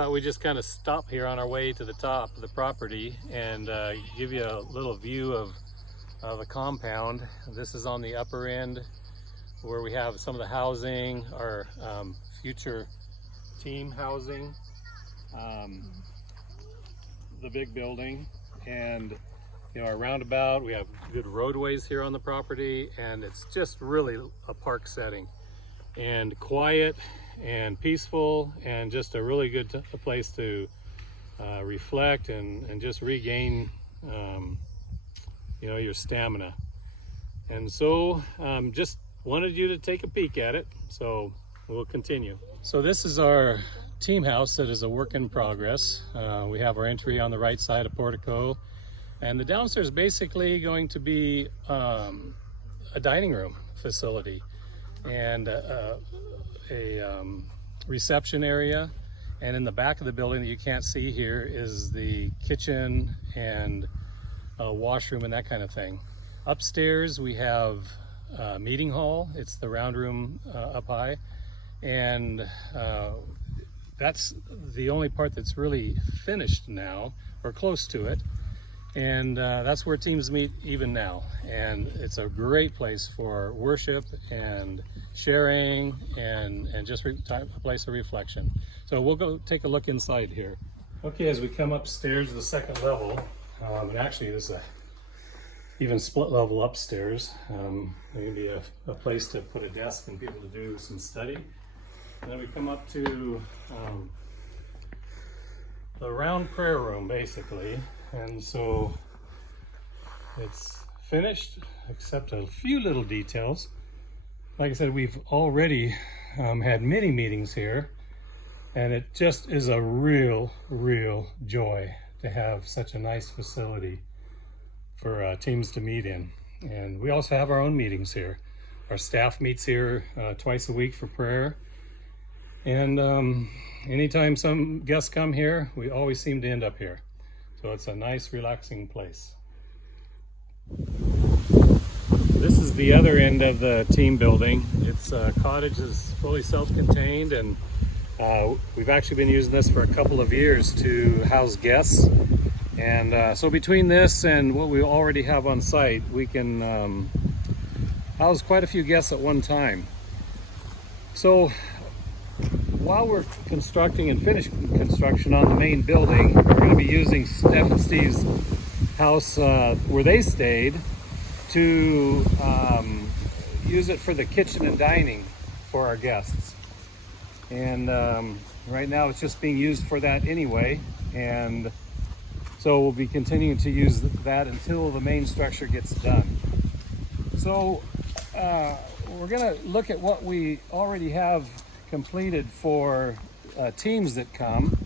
thought we'd just kind of stop here on our way to the top of the property and give you a little view of the compound. This is on the upper end where we have some of the housing, our future team housing, the big building, and our roundabout. We have good roadways here on the property, and it's just really a park setting, and quiet and peaceful, and just a really good place to reflect and just regain your stamina. And so just wanted you to take a peek at it, so we'll continue. So this is our team house that is a work in progress. We have our entry on the right side, of portico, and the downstairs is basically going to be a dining room facility and a reception area. And in the back of the building that you can't see here is the kitchen and a washroom and that kind of thing. Upstairs we have a meeting hall. It's the round room up high, and that's the only part that's really finished now, or close to it. And that's where teams meet even now. And it's a great place for worship and sharing and just a place of reflection. So we'll go take a look inside here. Okay, as we come upstairs to the second level, and actually there's a even split level upstairs. Maybe a place to put a desk and people to do some study. And then we come up to the round prayer room, basically. And so it's finished, except a few little details. Like I said, we've already had many meetings here, and it just is a real joy to have such a nice facility for teams to meet in. And we also have our own meetings here. Our staff meets here twice a week for prayer. And anytime some guests come here, we always seem to end up here. So it's a nice, relaxing place. This is the other end of the team building. Its cottage is fully self-contained, and we've actually been using this for a couple of years to house guests. And so between this and what we already have on site, we can house quite a few guests at one time. So while we're constructing and finishing construction on the main building, we're going to be using Steph and Steve's house where they stayed to use it for the kitchen and dining for our guests. And right now it's just being used for that anyway, and so we'll be continuing to use that until the main structure gets done. So we're going to look at what we already have completed for teams that come.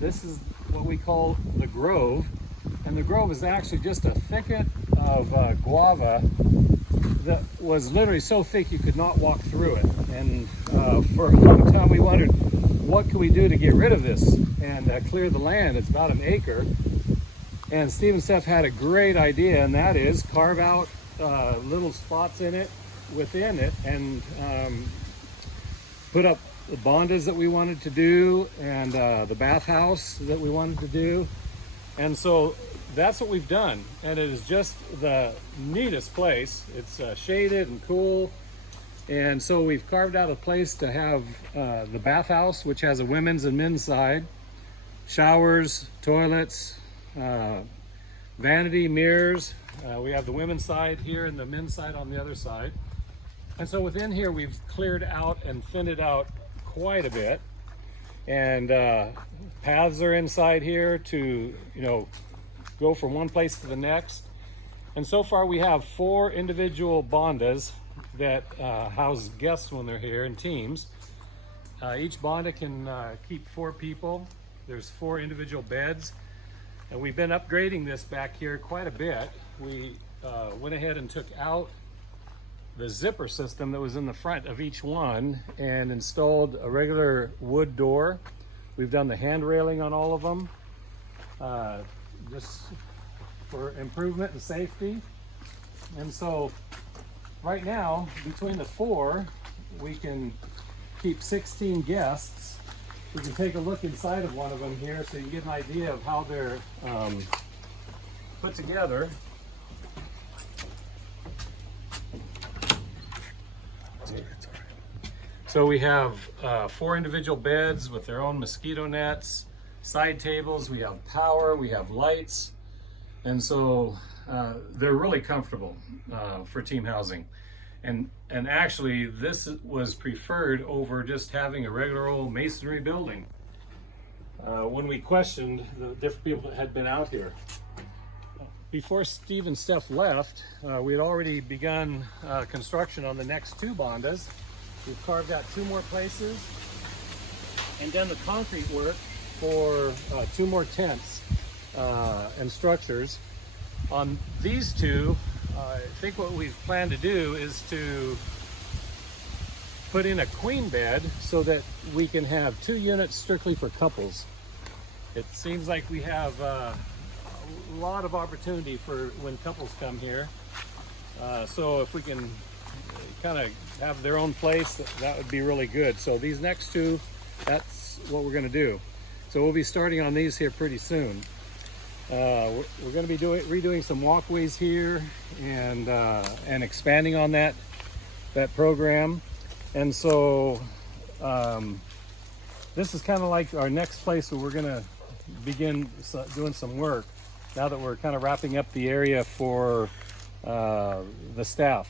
This is what we call the Grove, and the Grove is actually just a thicket of guava that was literally so thick you could not walk through it. And for a long time we wondered, what can we do to get rid of this and clear the land? It's about an acre. And Steve and Steph had a great idea, and that is carve out little spots in it, within it, and put up the bondas that we wanted to do, and the bathhouse that we wanted to do. And so that's what we've done, and it is just the neatest place. It's shaded and cool, and so we've carved out a place to have the bathhouse, which has a women's and men's side, showers, toilets, vanity, mirrors. We have the women's side here and the men's side on the other side. And so within here we've cleared out and thinned out quite a bit, and paths are inside here to go from one place to the next. And so far we have 4 individual bondas that house guests when they're here in teams. Each bonda can keep 4 people. There's 4 individual beds, and we've been upgrading this back here quite a bit. We went ahead and took out the zipper system that was in the front of each one and installed a regular wood door. We've done the hand railing on all of them, just for improvement and safety. And so right now, between the 4, we can keep 16 guests we can take a look inside of one of them here so you get an idea of how they're put together. So we have 4 individual beds with their own mosquito nets, side tables, we have power, we have lights, and so they're really comfortable for team housing. And actually this was preferred over just having a regular old masonry building when we questioned the different people that had been out here. Before Steve and Steph left, we had already begun construction on the next 2 bondas. We've carved out 2 more places and done the concrete work for 2 more tents and structures. On these 2, I think what we've planned to do is to put in a queen bed so that we can have 2 units strictly for couples. It seems like we have a lot of opportunity for when couples come here. So if we can kind of have their own place, that would be really good. So these next 2, that's what we're going to do. So we'll be starting on these here pretty soon. We're going to be redoing some walkways here and expanding on that program. And so this is kind of like our next place where we're going to begin doing some work now that we're kind of wrapping up the area for the staff.